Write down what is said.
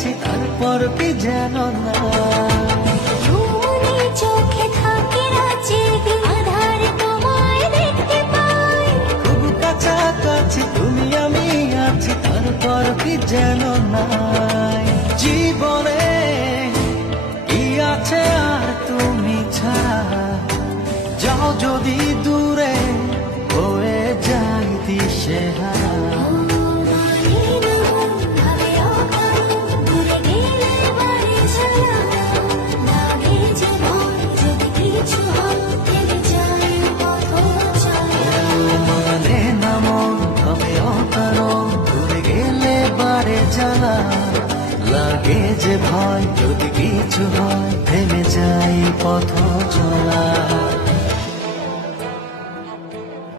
আছি তারপর কি যেন না। ঘুমনে চোখে থাকে রাতে দিন আধারে তোমায় দেখতে পাই। খুব কাছাকাছি তুমি আমি আছি তারপর কি যেন নাই। জীবনে কি আছে আর তুমি ছাড়া, যাও যদি দূরে হয়ে যাই দিশেহারা। মানে না মন হবে অকারণ, দূরে গেলে বারে জ্বালা লাগে যে ভয়, যদি কিছু হয় থেমে যাই পথ